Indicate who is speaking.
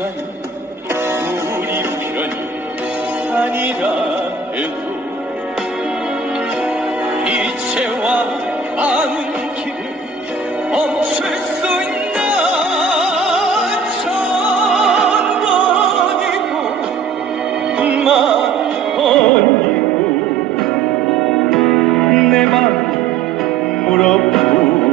Speaker 1: 시간 우리 편이 아니라. 해도 이체와 아는 길을 멈출 수 있나? 천번이고 만번이고 내 맘 물어보고